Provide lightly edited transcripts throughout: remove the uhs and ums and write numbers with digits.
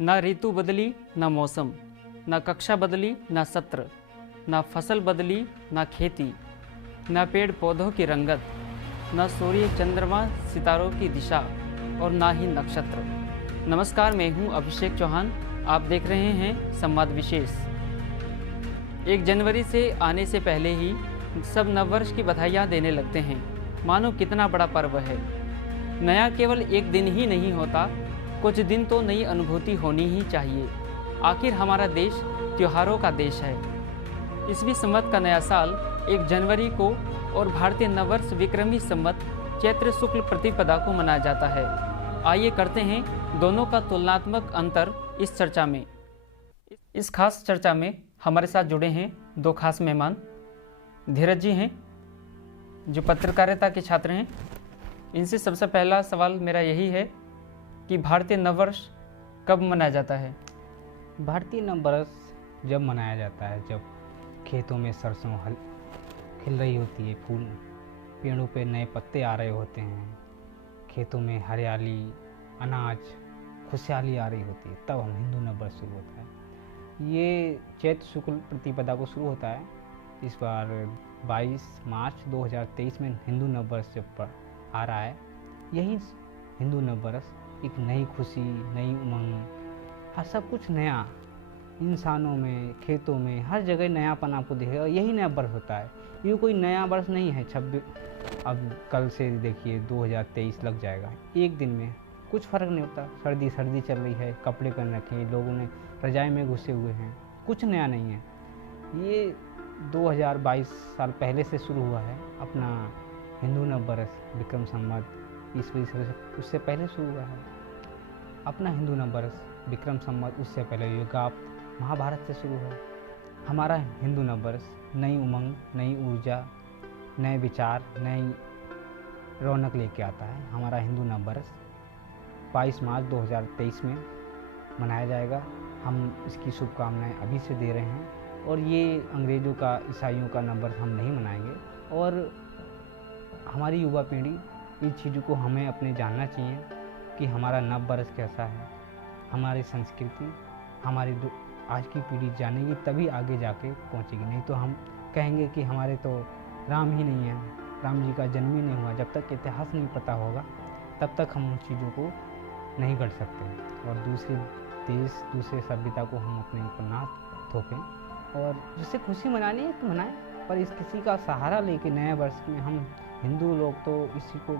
ना ऋतु बदली ना मौसम, ना कक्षा बदली ना सत्र, ना फसल बदली ना खेती, ना पेड़ पौधों की रंगत, ना सूर्य चंद्रमा सितारों की दिशा और ना ही नक्षत्र। नमस्कार, मैं हूं अभिषेक चौहान। आप देख रहे हैं संवाद विशेष। 1 जनवरी से आने से पहले ही सब नववर्ष की बधाइयाँ देने लगते हैं, मानो कितना बड़ा पर्व है। नया केवल एक दिन ही नहीं होता, कुछ दिन तो नई अनुभूति होनी ही चाहिए। आखिर हमारा देश त्योहारों का देश है। ईस्वी संवत का नया साल 1 जनवरी को और भारतीय नववर्ष विक्रमी संवत चैत्र शुक्ल प्रतिपदा को मनाया जाता है। आइए करते हैं दोनों का तुलनात्मक अंतर इस चर्चा में। इस खास चर्चा में हमारे साथ जुड़े हैं 2 खास मेहमान। धीरज जी हैं जो पत्रकारिता के छात्र हैं। इनसे सबसे पहला सवाल मेरा यही है कि भारतीय नववर्ष कब मनाया जाता है? भारतीय नववर्ष जब मनाया जाता है जब खेतों में सरसों खिल रही होती है, फूल पेड़ों पे नए पत्ते आ रहे होते हैं, खेतों में हरियाली, अनाज, खुशहाली आ रही होती है, तब हम हिंदू नववर्ष शुरू होता है। ये चैत्र शुक्ल प्रतिपदा को शुरू होता है। इस बार 22 मार्च 2023 में हिंदू नववर्ष जब आ रहा है। यही हिंदू नववर्ष एक नई खुशी, नई उमंग, हर सब कुछ नया, इंसानों में, खेतों में, हर जगह नयापन आपको दिखेगा। यही नया वर्ष होता है। ये कोई नया वर्ष नहीं है 26 अब कल से देखिए 2023 लग जाएगा। एक दिन में कुछ फ़र्क नहीं होता। सर्दी चल रही है, कपड़े पहन रखे हैं, लोगों ने रजाई में घुसे हुए हैं, कुछ नया नहीं है। ये 2022 साल पहले से शुरू हुआ है अपना हिंदू नववर्ष विक्रम संवत ईस्वी से उससे पहले शुरू हुआ है अपना हिंदू नववर्ष विक्रम संवत। उससे पहले युगाप्त महाभारत से शुरू है। हमारा हिंदू नववर्ष नई उमंग, नई ऊर्जा, नए विचार, नई रौनक लेके आता है। हमारा हिंदू नववर्ष 22 मार्च 2023 में मनाया जाएगा। हम इसकी शुभकामनाएं अभी से दे रहे हैं। और ये अंग्रेज़ों का, ईसाइयों का नववर्ष हम नहीं मनाएंगे। और हमारी युवा पीढ़ी इन चीज़ों को हमें अपने जानना चाहिए कि हमारा नववर्ष कैसा है, हमारी संस्कृति, हमारी आज की पीढ़ी जानेगी तभी आगे जाके पहुंचेगी। नहीं तो हम कहेंगे कि हमारे तो राम ही नहीं है, राम जी का जन्म ही नहीं हुआ। जब तक इतिहास नहीं पता होगा तब तक हम उन चीज़ों को नहीं कर सकते। और दूसरे देश, दूसरे सभ्यता को हम अपने ऊपर ना थोपें। और जिससे खुशी मनानी है तो मनाएं, पर इस किसी का सहारा लेके नए वर्ष में हम हिंदू लोग तो इसी को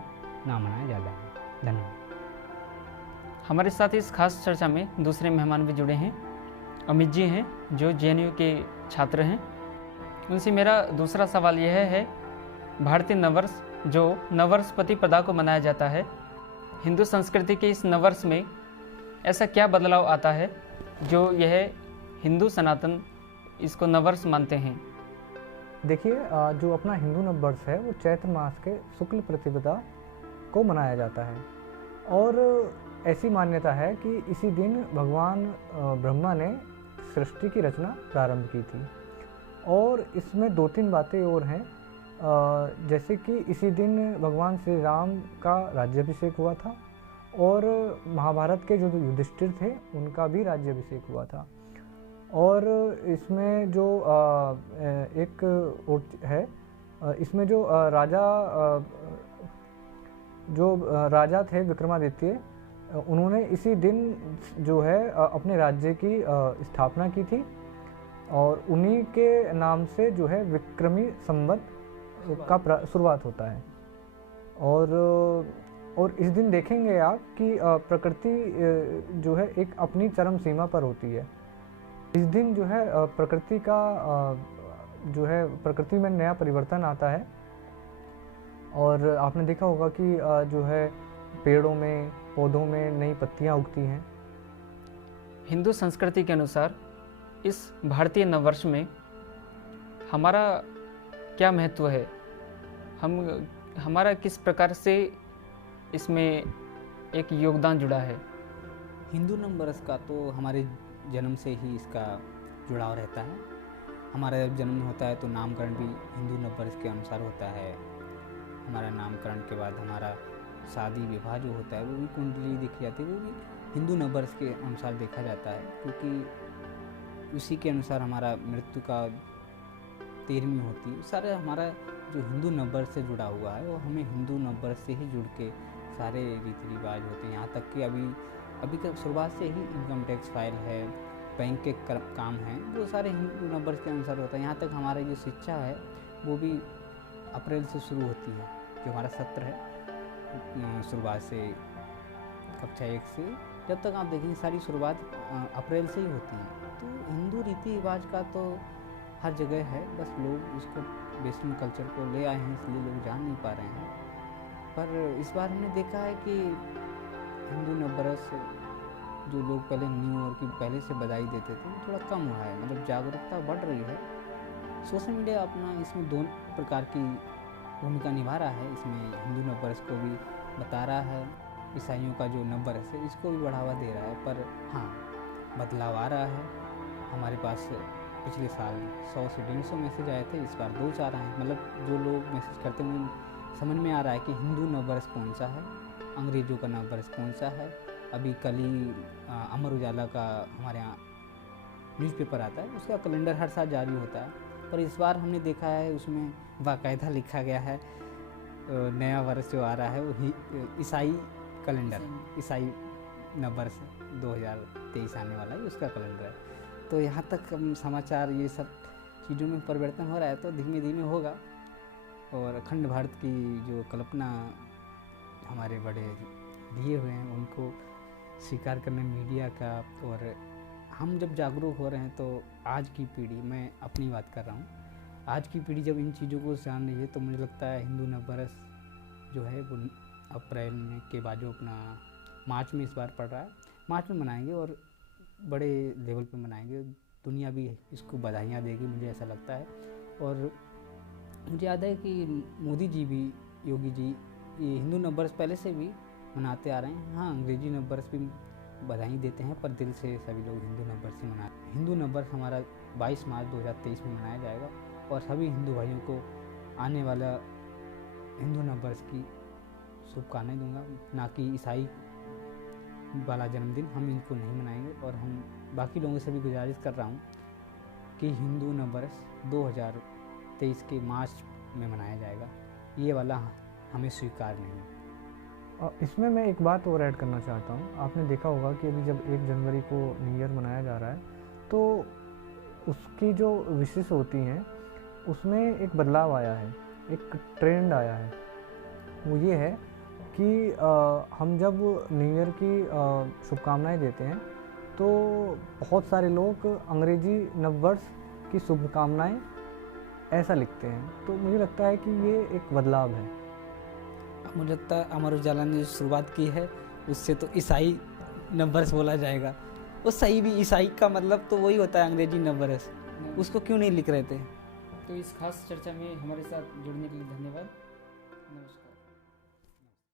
ना मनाएं ज़्यादा है। धन्यवाद। हमारे साथ इस खास चर्चा में दूसरे मेहमान भी जुड़े हैं। अमित जी हैं जो जेएनयू के छात्र हैं। उनसे मेरा दूसरा सवाल यह है, भारतीय नववर्ष जो नववर्ष प्रतिपदा को मनाया जाता है, हिंदू संस्कृति के इस नववर्ष में ऐसा क्या बदलाव आता है जो यह हिंदू सनातन इसको नववर्ष मानते हैं? देखिए, जो अपना हिंदू नववर्ष है वो चैत्र मास के शुक्ल प्रतिपदा को मनाया जाता है। और ऐसी मान्यता है कि इसी दिन भगवान ब्रह्मा ने सृष्टि की रचना प्रारंभ की थी। और इसमें 2-3 बातें और हैं, जैसे कि इसी दिन भगवान श्री राम का राज्याभिषेक हुआ था और महाभारत के जो युधिष्ठिर थे उनका भी राज्याभिषेक हुआ था। और इसमें जो एक है, इसमें जो राजा थे विक्रमादित्य, उन्होंने इसी दिन जो है अपने राज्य की स्थापना की थी। और उन्हीं के नाम से जो है विक्रमी संवत का शुरुआत होता है। और इस दिन देखेंगे आप कि प्रकृति जो है एक अपनी चरम सीमा पर होती है। इस दिन जो है प्रकृति का जो है प्रकृति में नया परिवर्तन आता है। और आपने देखा होगा कि जो है पेड़ों में, पौधों में नई पत्तियां उगती हैं। हिंदू संस्कृति के अनुसार इस भारतीय नववर्ष में हमारा क्या महत्व है? हमारा किस प्रकार से इसमें एक योगदान जुड़ा है? हिंदू नववर्ष का तो हमारे जन्म से ही इसका जुड़ाव रहता है। हमारा जब जन्म होता है तो नामकरण भी हिंदू नववर्ष के अनुसार होता है। हमारा नामकरण के बाद हमारा शादी विवाह जो होता है वो भी कुंडली देखी जाती है, वो भी हिंदू नववर्ष के अनुसार देखा जाता है, क्योंकि उसी के अनुसार हमारा मृत्यु का 13वीं होती है। सारा हमारा जो हिंदू नववर्ष से जुड़ा हुआ है वो हमें हिंदू नववर्ष से ही जुड़ के सारे रीति रिवाज होते हैं। यहाँ तक कि अभी तक शुरुआत से ही इनकम टैक्स फाइल है, बैंक के काम हैं, वो सारे हिंदू नववर्ष के अनुसार होता है। यहाँ तक हमारी जो शिक्षा है वो भी अप्रैल से शुरू होती है। जो हमारा सत्र है शुरुआत से कक्षा 1 से जब तक आप देखेंगे सारी शुरुआत अप्रैल से ही होती है। तो हिंदू रीति रिवाज का तो हर जगह है, बस लोग उसको वेस्टर्न कल्चर को ले आए हैं इसलिए लोग जान नहीं पा रहे हैं। पर इस बार हमने देखा है कि हिंदू नववर्ष जो लोग पहले न्यू ईयर की पहले से बधाई देते थे थोड़ा कम हुआ है, मतलब जागरूकता बढ़ रही है। सोशल मीडिया अपना इसमें दोनों प्रकार की भूमिका निभा रहा है। इसमें हिंदू नववर्ष को भी बता रहा है, ईसाइयों का जो नववर्ष है इसको भी बढ़ावा दे रहा है। पर हाँ, बदलाव आ रहा है। हमारे पास पिछले साल 100 से 150 मैसेज आए थे, इस बार 2-4 आए हैं। मतलब जो लोग मैसेज करते हैं उन्हें समझ में आ रहा है कि हिंदू नववर्ष कौन सा है, अंग्रेज़ों का नववर्ष कौन सा है। अभी कल ही अमर उजाला का हमारे यहाँ न्यूज़पेपर आता है, उसका कैलेंडर हर साल जारी होता है। पर इस बार हमने देखा है उसमें बाकायदा लिखा गया है नया वर्ष जो आ रहा है वो ईसाई कैलेंडर, ईसाई नववर्ष 2023 आने वाला है, उसका कैलेंडर है। तो यहाँ तक समाचार ये सब चीज़ों में परिवर्तन हो रहा है, तो धीमे धीमे होगा। और अखंड भारत की जो कल्पना हमारे बड़े दिए हुए हैं उनको स्वीकार करने मीडिया का, और हम जब जागरूक हो रहे हैं तो आज की पीढ़ी, मैं अपनी बात कर रहा हूँ, आज की पीढ़ी जब इन चीज़ों को जान रही है तो मुझे लगता है हिंदू नववर्ष जो है वो अप्रैल में के बाद जो अपना मार्च में इस बार पड़ रहा है, मार्च में मनाएंगे और बड़े लेवल पे मनाएंगे। दुनिया भी इसको बधाइयाँ देगी, मुझे ऐसा लगता है। और मुझे याद है कि मोदी जी भी, योगी जी, ये हिंदू नववर्ष पहले से भी मनाते आ रहे हैं। हाँ, अंग्रेजी नववर्ष भी बधाई देते हैं, पर दिल से सभी लोग हिंदू नववर्ष ही मनाते हैं। हिंदू नववर्ष हमारा 22 मार्च 2023 में मनाया जाएगा और सभी हिंदू भाइयों को आने वाला हिंदू नववर्ष की शुभकामनाएं दूंगा। ना कि ईसाई वाला जन्मदिन हम इनको नहीं मनाएंगे। और हम बाकी लोगों से भी गुजारिश कर रहा हूँ कि हिंदू नववर्ष 2023 के मार्च में मनाया जाएगा, ये वाला हमें स्वीकार नहीं है। और इसमें मैं एक बात और ऐड करना चाहता हूँ। आपने देखा होगा कि अभी जब 1 जनवरी को न्यू ईयर मनाया जा रहा है तो उसकी जो विशेष होती हैं उसमें एक बदलाव आया है, एक ट्रेंड आया है। वो ये है कि हम जब न्यू ईयर की शुभकामनाएं देते हैं तो बहुत सारे लोग अंग्रेजी नववर्ष की शुभकामनाएं ऐसा लिखते हैं। तो मुझे लगता है कि ये एक बदलाव है। मुझे लगता है अमर उजाला ने जो शुरुआत की है उससे तो ईसाई नववर्ष बोला जाएगा। वो सही भी, ईसाई का मतलब तो वही होता है अंग्रेजी नववर्ष, उसको क्यों नहीं लिख रहे थे। तो इस खास चर्चा में हमारे साथ जुड़ने के लिए धन्यवाद। नमस्कार।